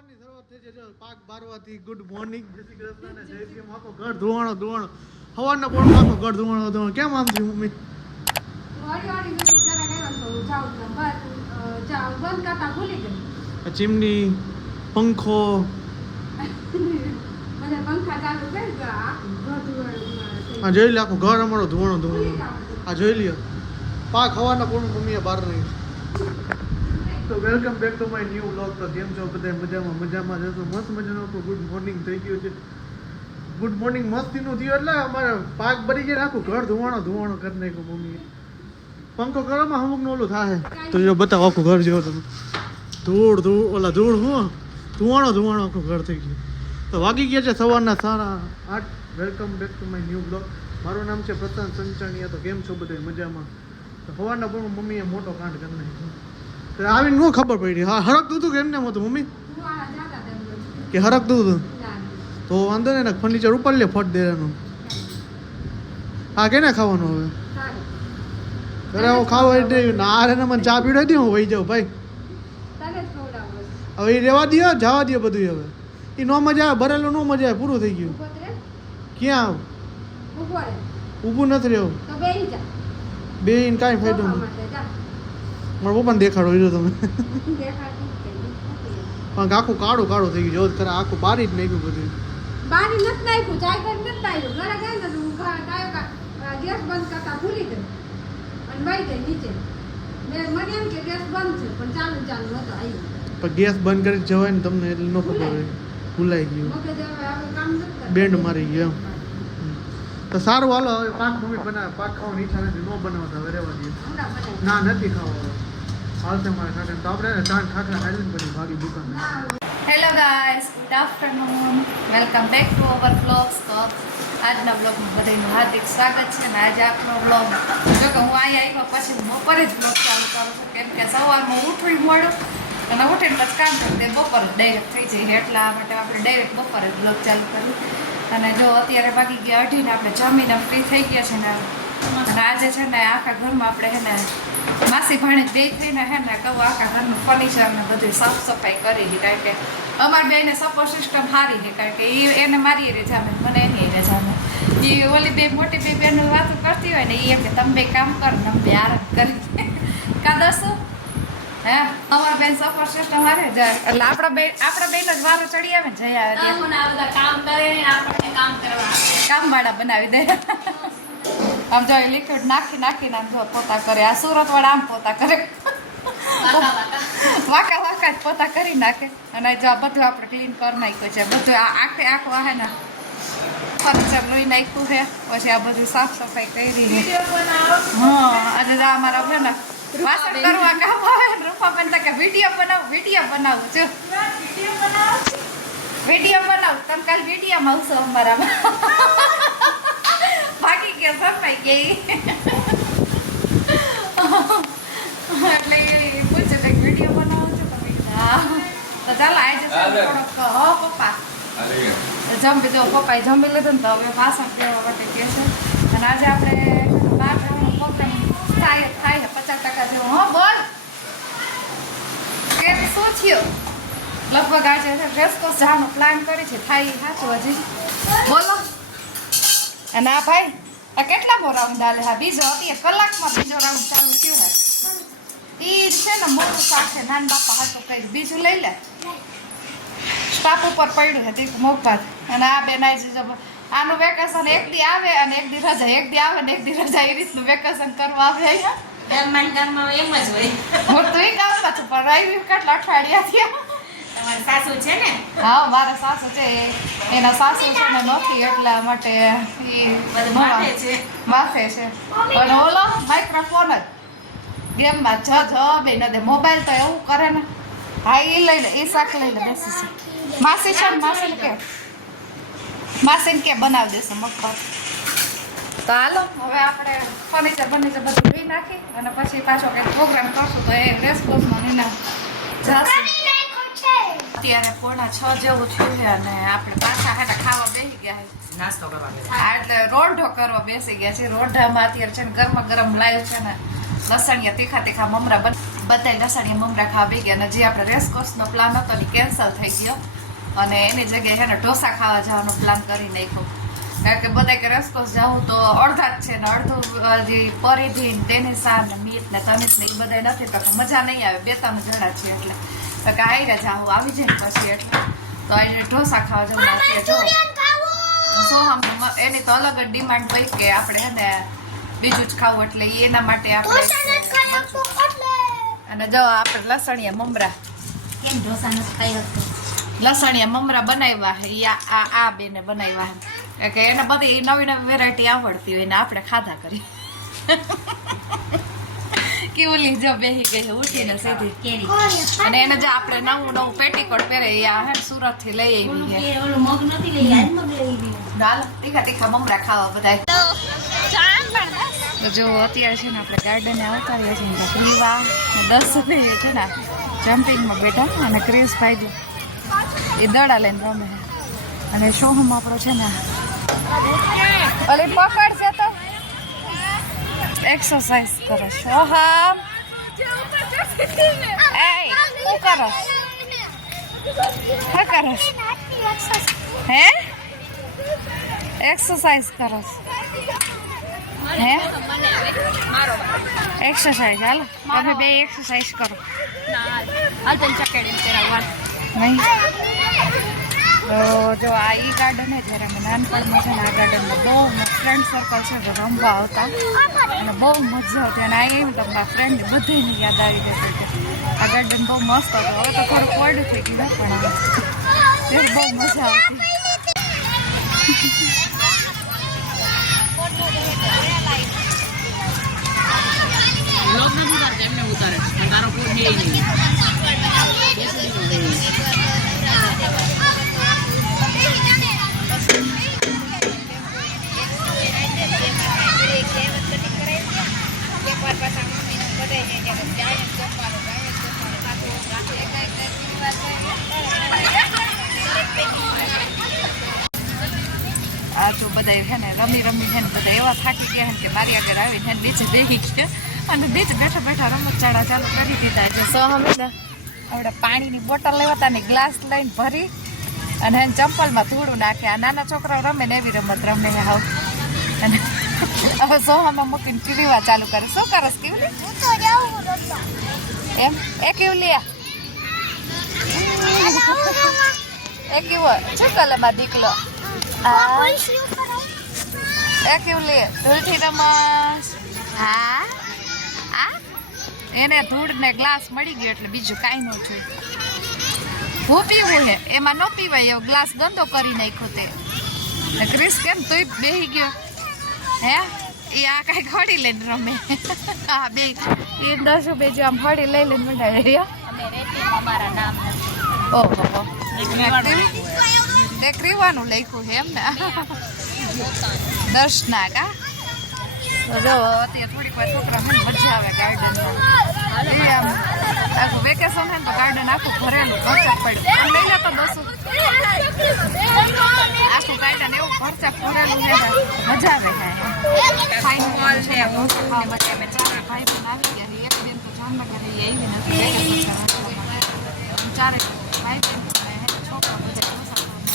સવારની શરૂઆત થઈ છે. જો પાક બારવાથી ગુડ મોર્નિંગ, જય શ્રી કૃષ્ણ ને જય શ્રી આખો ઘર ધોવાણો સવારના પોળમાં આખો ઘર ધોવાણો કેમ આમ થયું મમ્મી? ચીમની પંખો આ જોઈ લે, આખું ઘર અમારો ધોવાણો આ જોઈ લ્યો. પાક સવારના પોળમાં મમ્મીએ બહાર નહીં. તો welcome back to my new vlog. તો કેમ છો બધા? મજામાં જશો? મસ્ત મજાનો આપણું ગુડ મોર્નિંગ થઈ ગયું છે. ગુડ મોર્નિંગ મસ્તીનું થયું એટલે અમારે પાક ભરી જાય આખું ઘર ધોવાણો કરી નાખ્યું મમ્મીએ. પંખો કરવામાં અમુક નું ઓલું થાય તો જો બતાવો આખું ઘર જેવો તમે ધૂળ હું ધોવાણો આખું ઘર થઈ ગયું. તો વાગી ગયા છે સવારના 8:30. Welcome back to my new blog. મારું નામ છે પ્રશાંત સંચાણીયા. તો કેમ છો બધા? મજામાં? તો સવારના પણ મમ્મીએ મોટો કાંડ કરી નાખ્યો. તો આવીને ન ખબર પડી. હા, હરકતું હતું કે એમને હતું મમ્મી કે હરકતું હતું? તો વાંધો ને ફર્નિચર ઉપર લે ફટ દેવાનું. હા, કેને ખાવાનું હવે? અરે હું ખાવા ના રે મને ચા પીવડાવી દે, હું વહી જાઉં ભાઈ. હવે એ રેવા દો, જવા દો બધું. હવે એ નો મજા આવે, ભરેલું નો મજા આવે, પૂરું થઈ ગયું. ક્યાં ઊભું નથી રહેવું? બે કાંઈ ફાયદો નહીં. મારા પપ્પાને દેખાડો જો તમે. પણ આખું કાળું થઈ ગયું. જો ખરા આખું બારી જ નાખ્યું બધું. બારી નથી નાખ્યું, ચાય કરી નથી નાખ્યું. ઘરે ગયા ને હું ગેસ બંધ કરતા ભૂલી ગઈ અને વહી ગઈ નીચે. મને એમ કે ગેસ બંધ છે પણ ચાલુ હતો આવ્યું. પણ ગેસ બંધ કરી જવાય ને તમને એટલે ન ખબર હોય, ભૂલાઈ ગયું. બેન્ડ મારી ગયો. તો સારું હાલો, હવે પાક મમ્મી બનાવે. પાક ખાવાની ઈચ્છા નથી, ન બનાવતા હવે રહેવા દઈએ. ના, નથી ખાવા. હાલશે મારે સાથે તો આપણે ચાંદ ખાખરા ખાઈ લઈને પછી ભાગી દુકાન. Hello guys, good afternoon, welcome back to our vlogs. તો આજના બ્લોગમાં બધાનું હાર્દિક સ્વાગત છે. અને આજે આપણો બ્લોગ જો કે હું અહીંયા આવ્યા પછી બપોરે જ બ્લોગ ચાલુ કરું છું, કેમ કે સવારમાં ઉઠવું મોડું અને ઉઠીને પછી કામ કરું તે બપોર જ ડાયરેક્ટ થઈ જાય. એટલા માટે આપણે ડાયરેક્ટ બપોરે જ બ્લોગ ચાલુ કર્યું. અને જો અત્યારે વાગી ગયા 8 ને આપણે જમીને ફ્રી થઈ ગયા છે ને. અને આજે છે ને આખા ઘરમાં આપણે હે ને માસી ભાણે બે થઈને હે ને કહું આખા ઘરનું ફર્નિચર ને બધું સાફ સફાઈ કરી હતી. કારણ કે અમારી બેને સપોર્ટ સિસ્ટમ સારી છે, કારણ કે એને મારી રજા ને મને એની રજા ને. એ ઓલી બે મોટી બે બેનો વાતો કરતી હોય ને એ એમ કે તમે બે કામ કરો ને અમે બે આરામ કરી કાદશું. હે અમારા બેન સપોર્ટ સિસ્ટમ હારે જાય એટલે આપણા બેન જ વારો ચડી આવે ને જયા કામ વાળા બનાવી દે. આમ જો લિક્વિડ નાખીને આમ જો પોતા કરે. આ સુરત વાળા આમ પોતા કરે, વાંકા જ પોતા કરી નાખે. અને જો બધું આપણે ક્લીન કરી નાખ્યું છે. બધું આખું હે ને ફર્નિચર લઈ નાખ્યું છે. પછી આ બધું સાફ સફાઈ કરી છે. હા, આજે અમારા છે ને વાસણ કરવા કામ આવે ને રૂપાબેન કે વિડીયો બનાવું છું. વિડીયો બનાવું તમે કાલે વિડીયોમાં આવશો અમારામાં. ભાગી ગયા સફાઈ ગઈ એટલે એ પૂછે કે વિડીયો બનાવો છો તમે? હા, તો ચાલો આજે થોડોક પપ્પા પપ્પાએ જમી લીધું ને તો હવે વાસણ દેવા માટે કહે છે. અને આજે આપણે બહાર જવાનો પ્રોગ્રામ થાય 50% જેવો. હા, બોલ કે શું થયું? લગભગ આજે રેસકોર્સ જવાનો પ્લાન કરી છે. થાય સાચું હજી બોલો. અને આ ભાઈ આ કેટલામો રાઉન્ડ હાલે? હા, બીજો. અત્યારે કલાકમાં બીજો રાઉન્ડ ચાલુ થયો હે. એ છે ને મોટું શાક છે, નાન બાપા હાથો કરી બીજું લઈ લે. સ્ટાફ ઉપર પડ્યું છે તે મોફત. અને આ બેન આનું વેકેશન એક દી આવે અને એક દી રજા, એક દી આવે ને એક દી રજા, એ રીતનું વેકેશન કરવા આવે. અહીંયા એમ જ હોય. હું તો એ ગામમાં છું પણ રહી કેટલા અઠવાડિયા થયા. તમારી સાસુ છે ને? હા, મારા સાસુ છે. એના સાસુ છે ને નથી એટલા માટે એ માથે છે. પણ ઓલો માઇક્રોફોન જ ગેમમાં બે ન દે. મોબાઈલ તો એવું કરે ને. હા, એ લઈ લે, એ શાક લઈ લે. બેસી છે માસી છે ને માસીને કે બનાવી દેશે મગભાત. તો હાલો હવે આપણે ફર્નિચર બધું ધોઈ નાખી અને પછી પાછો કંઈક પ્રોગ્રામ કરશું. તો એ રેસકોર્સમાં નીના જશે. અત્યારે 5:45 જેવું થયું છે અને આપણે પાછા હેઠા ખાવા બેસી ગયા છે. નાસ્તો કરવા એટલે રોઢો કરવા બેસી ગયા છે. રોઢામાં અત્યારે છે ને ગરમા ગરમ લાવ્યું છે ને લસણિયા તીખા તીખા મમરા બધા લસણિયા મમરા ખાવા બેગી. અને જે આપણે રેસકોર્સનો પ્લાન હતો એ કેન્સલ થઈ ગયો અને એની જગ્યાએ છે ને ઢોસા ખાવા જવાનો પ્લાન કરી નાખ્યો. કારણ કે બધા કે રેસકોર્સ જાઉં તો અડધા જ છે ને અડધું જે પરિધિ ડેનિસા ને મીત ને તનિષ ને એ બધા નથી તો મજા નહીં આવે. 2-3 જણા છે એટલે તો કે આઈને જાઉં આવી જાય પછી એટલે તો એને ઢોસા ખાવા જવું. સોહમ એની તો અલગ જ ડિમાન્ડ પડી કે આપણે હે ને બીજું જ ખાવું એટલે એના માટે આપણે અને જો આપણે લસણિયા મમરા લસણિયા મમરા બનાવ્યા હે આ બેને બનાવ્યા હે કે એને બધી નવી નવી વેરાયટી આવડતી હોય ને આપણે ખાધા કરી. કેવલી જો બેહી ગઈ ઉઠીને સીધી અને એને જે આપણે નવું પેટીકોટ પહેરે એ આ હે સુરત થી લઈ આવી દાલ તીખા તીખા મમરા ખાવા બધા. જો અત્યારે છે ને આપણે ગાર્ડને આવતા રહ્યા છીએ રીવા ને 10 છે ને જમ્પિંગમાં બેઠા અને ક્રિસ ભાઈ એ દડા લઈને રમે અને સોહમ આપણો છે ને ભલે પકડશે તો એક્સરસાઇઝ કરે. સોહમ એ શું કરસ શું કરસ હે એક્સરસાઇઝ કરસ હે એક્સરસાઇઝ હાલો તમે બે એક્સરસાઇઝ કરો નહીં. તો જો આ ઈ ગાર્ડન છે જ્યારે અમે નાનપણમાં છે ને આ ગાર્ડનમાં બહુ ફ્રેન્ડ સર્કલ છે તો રમવા આવતા અને બહુ મજા આવતી અને આ એમ તો મારા ફ્રેન્ડ બધીની યાદ આવી જતી હતી. આ ગાર્ડન બહુ મસ્ત હતું. હવે તો થોડુંક ઓર્ડર થઈ ગયું પણ ત્યારે બહુ મજા આવતી. આ જો બધા છે ને રમી છે ને બધા એવા થાકી ગયા કે મારી આગળ આવીને છે ને નીચે બેસી ગયા અને નીચે બેઠા બેઠા રમત ચાડા ચાલુ કરી દીધા છે. સો અમે આપણે પાણીની બોટલ લેવાતા ને ગ્લાસ લઈને ભરી અને એને ચંપલમાં ધૂળું નાખે. આ નાના છોકરાઓ રમે ને એવી રમત રમે હાવ અને હવે સોહામાં મૂકીને ચીડીવા ચાલુ કરે. શું કરસ કેવલી એમ એ કેવલી એ કેવો શું કલરમાં દીકલો એ કેવલી ધૂળથી રમસ. હા આ એને ધૂળ ને ગ્લાસ મળી ગયો એટલે બીજું કાંઈ ન જોયું. હું પીવું હે એમાં ન પીવાય એવો ગ્લાસ ગંદો કરી નાખ્યો તે. ક્રિસ કેમ તું બેહી ગયો હે એ આ કાંઈ હળી લઈને રમે. હા બે એ 10 બે જો આમ હળી લઈ લઈને બનાવી ઓહો દેખરીવાનું લખ્યું છે એમ ને દર્શના કા. જો અત્યારે થોડીક વાર છોકરા મને મજા આવે ગાર્ડનમાં. આખું વેકેશન હોય ને તો ગાર્ડન આખું ભરેલું ભરચક પડ્યું લઈ લે તો બસું આખું ગાર્ડન એવું ભરચક ભરેલું છે મજા આવે. ફાઇન મોલ છે ઢોસા ખાવા માટે અમે 4 ભાઈ બહેન આવી ગયા. એક બેન તો જામનગર એ આવી નથી વેકેશન 4 ભાઈ બહેન છોકરા બધા ઢોસા ખાવા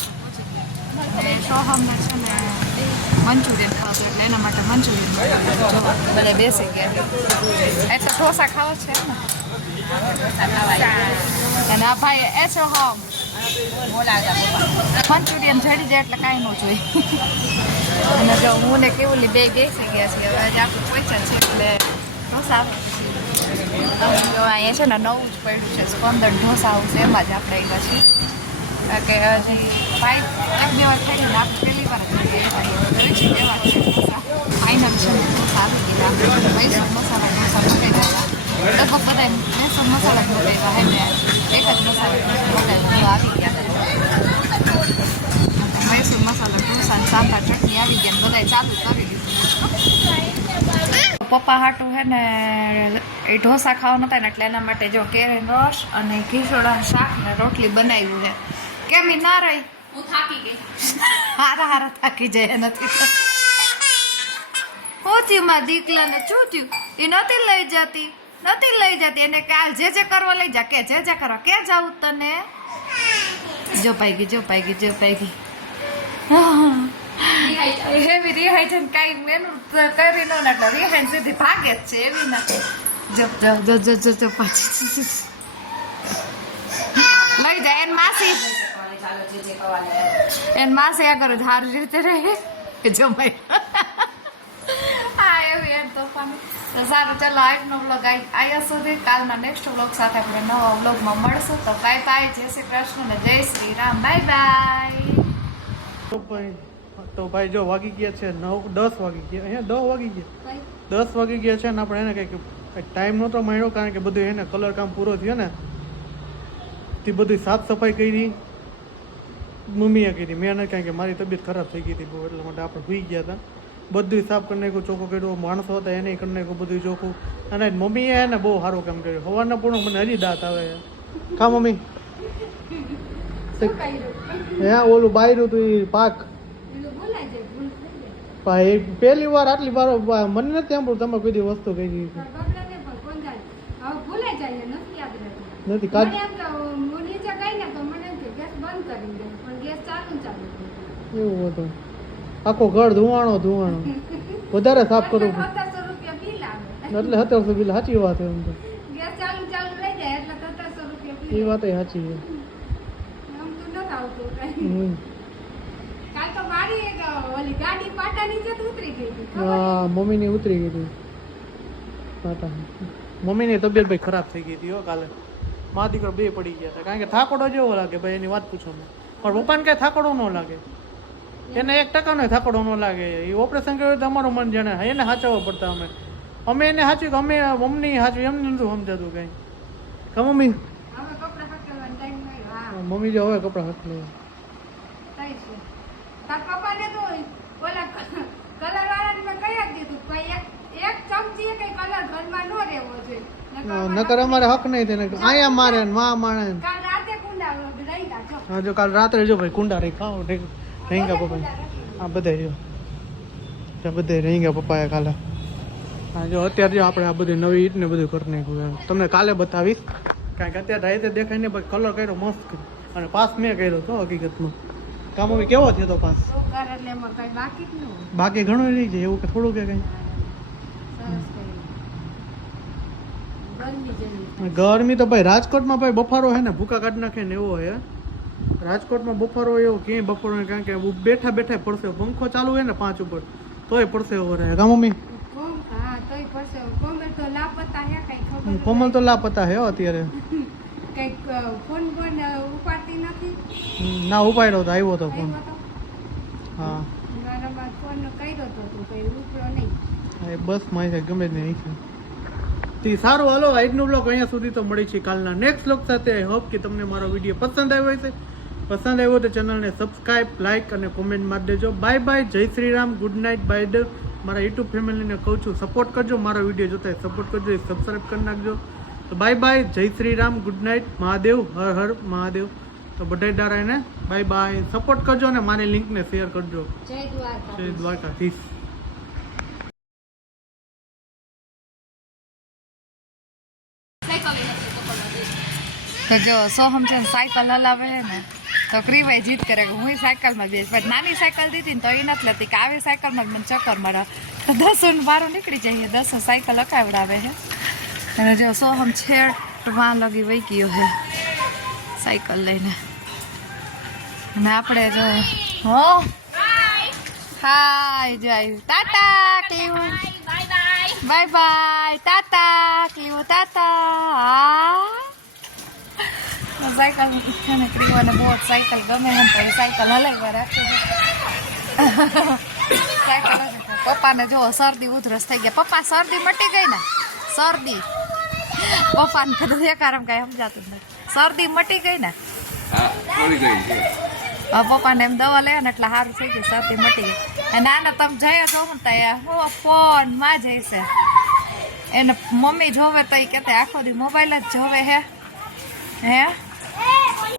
સોહમને છે ને મંચુરિયન ખાવું એટલે એના માટે મંચુરિયન બધા બેસી ગયા. એટલે ઢોસા ખાવા છે ને અને આ ભાઈ એ સોહમ મંચુરિયન જડી જાય એટલે કાંઈ ન જોઈએ. અને જો હું ને કેવલી બે બેસી ગયા છે. હવે આખું પૈસા છે એટલે ઢોસા જો અહીંયા છે ને નવું જ પડ્યું છે સ્પંદન ઢોસા હાઉસ એમાં જ આપણે આવ્યા છીએ. કે હજી 1-2 વાર થઈ ગયું આપણે પહેલી વાર ફાઇનલ છે ને ઢોસા આવી ગયા. આપણે મૈસૂર મસાલા ઢોસા મંગાવ્યા લગભગ બધા મૈસૂર મસાલા મંગાવ્યા હે ને એક જ મસાલા ઢોસા આવી ગયા. મૈસૂર મસાલા ઢોસા ને સાંભાર ચટણી આવી ગયા ને બધાએ ચાલુ કરી દીધું. પપ્પા હાટું હે ને એ ઢોસા ખાવા નતા ને એટલે એના માટે જો કેરીનો રસ અને ખીચોડાનું શાક ને રોટલી બનાવ્યું છે. કેમ ના રહી હું થાકી ગઈ. હારા થાકી જાય નથી હું થયું માં દીકલાને શું થયું? એ નથી લઈ જતી એને કાલ જે કરવા લઈ જા કે જે કરવા કે જાઉં તને જો પાઈ ગઈ એવી રિહાઈ છે ને કાંઈ એનું કરી નો એટલે રિહાઈ સીધી ભાગે જ છે એવી ના જો પાછી લઈ જાય એન માસી આગળ સારી રીતે રહે કે જમાઈ હા એવી એમ તોફાની તો સારું ચાલો આજનો વ્લોગ આવ્યા સુધી કાલના નેક્સ્ટ વ્લોગ સાથે આપણે નવા વ્લોગમાં મળશું તો બાય બાય જય શ્રી કૃષ્ણ ને જય શ્રી રામ બાય બાય તો ભાઈ જો વાગી ગયા છે 10 વાગી ગયા અહીંયા 10 વાગી ગયા 10 વાગી ગયા છે ને આપણે એને કંઈક ટાઈમ નહોતો મળ્યો કારણ કે બધું એને કલર કામ પૂરો થયો ને તે બધી સાફ સફાઈ કરી મમ્મીએ કરી મેં એને કારણ કે મારી તબિયત ખરાબ થઈ ગઈ હતી બહુ એટલા માટે આપણે ભૂઈ ગયા હતા બધું સાફ કરી નાખ્યું ચોખ્ખું કર્યું માણસો હતા એને કરી નાખ્યું બધું ચોખ્ખું અને મમ્મીએ એને બહુ સારું કામ કર્યું સવારના પૂર્ણ મને હજી દાંત આવે કા મમ્મી હે ઓલું બાયરું તું એ પાક ભાઈ પહેલી વાર આટલી વાર મને નથી સાંભળ્યું તમે કોઈ દી વસ્તુ કહી દીધી નથી કાચ એવું હતું આખો ઘર ધુવાણો વધારે સાફ કરવું એટલે 1700 બિલ સાચી વાત એમ તો એ વાત સાચી છે હા મમ્મીની ઉતરી ગઈ હતી પાટા મમ્મીની તબિયત ભાઈ ખરાબ થઈ ગઈ હતી હો કાલે મા દીકરો બે પડી ગયા હતા કારણ કે થાકોડો જેવો લાગે ભાઈ એની વાત પૂછો પણ પપ્પાને કઈ થાકોડો ન લાગે એને 1% નો થાકોડો ન લાગે એ ઓપરેશન કર્યું તો અમારું મન જાણે એને સાચવવા પડતા અમે એને સાચવી કે અમે મમ્મી સાચવી એમને નતું સમજાતું કઈ કે મમ્મી મમ્મી જો હવે કપડા હાથ લે નકર અમારે હક નહીં તેને આયા મારે માં માણે હા જો કાલ રાત્રે જો ભાઈ કુંડા રહી ખાઓ રેંગા પપ્પા આ બધા જો બધા રેંગા પપ્પાએ કાલે હા જો અત્યારે જો આપણે આ બધી નવી ઈટ ને બધું કરી નાખ્યું તમને કાલે બતાવીશ કારણ કે અત્યારે રાતે દેખાય ને પછી કલર કર્યો મસ્ત અને પાસ મેં કર્યો તો હકીકતમાં કામ હવે કેવો થયો તો પાસ બાકી ઘણું રહી જાય એવું કે થોડું કે કઈ ગરમી તો ભાઈ રાજકોટમાં ભાઈ બફારો હે ને ભૂકા કાઢી નાખે ને એવો હે રાજકોટમાં બફારો એવો ક્યાંય બફારો નહીં કારણ કે બેઠા બેઠા પડશે પંખો ચાલુ હોય ને 5 ઉપર તોય પડશે એવો રહે કા મમ્મી કોમલ તો લાપતા હે અત્યારે ના ઉપાડ્યો તો આવ્યો તો ફોન હા બસ માહિતી ગમે જ નહીં સારું હાલો આજનો બ્લોગ અહીંયા સુધી તો મળી છે કાલના નેક્સ્ટ બ્લોગ સાથે આઈ હોપ કે તમને મારો વિડીયો પસંદ આવ્યો હશે પસંદ આવ્યો તો ચેનલને સબસ્ક્રાઇબ લાઇક અને કોમેન્ટ મારી દેજો બાય બાય જય Shri Ram good night bye the મારા યુટ્યુબ ફેમિલીને કહું છું સપોર્ટ કરજો મારો વિડીયો જોતા સપોર્ટ કરજો સબસ્ક્રાઇબ કરી નાખજો તો બાય બાય જય શ્રી રામ ગુડ નાઇટ મહાદેવ હર હર મહાદેવ તો બધા ડારાને બાય બાય સપોર્ટ કરજો અને મારી લિંકને શેર કરજો જય દ્વારકાધીશ તો જો સોહમ છે ને સાયકલ હલાવે ને તો ક્રીવાય જીત કરે કે હું સાયકલમાં બેસ પછી નાની સાયકલ દીધી ને તો એ નથી લેતી કે આવી સાયકલમાં મને ચક્કર મારે તો 10 બારો નીકળી જઈએ 10 સાયકલ અકાવડાવે છે અને જો સોહમ છેડ વાં લગી વહી ગયો છે સાયકલ લઈને અને આપણે જો હો હાય જાય ટાટા કેવું બાય બાય ટાટા કેવું ટાટા હા સાયકલ ને ક્રીવાને બહુ સાયકલ ગમે એમ તો સાયકલ હલાવી રાખે સાયકલ પપ્પાને જો શરદી ઉધરસ થઈ ગયા પપ્પા શરદી મટી ગઈ ને શરદી પપ્પાને કીધું એકારમ કાંઈ સમજાતું નથી શરદી મટી ગઈ ને પપ્પાને એમ દવા લે ને એટલે સારું થઈ ગયું શરદી મટી ગઈ અને આને તમે જઈએ જો ને ત્યાં ફોન માં જઈશે એને મમ્મી જોવે તો એ કહેતા આખો દી મોબાઈલ જ જોવે હે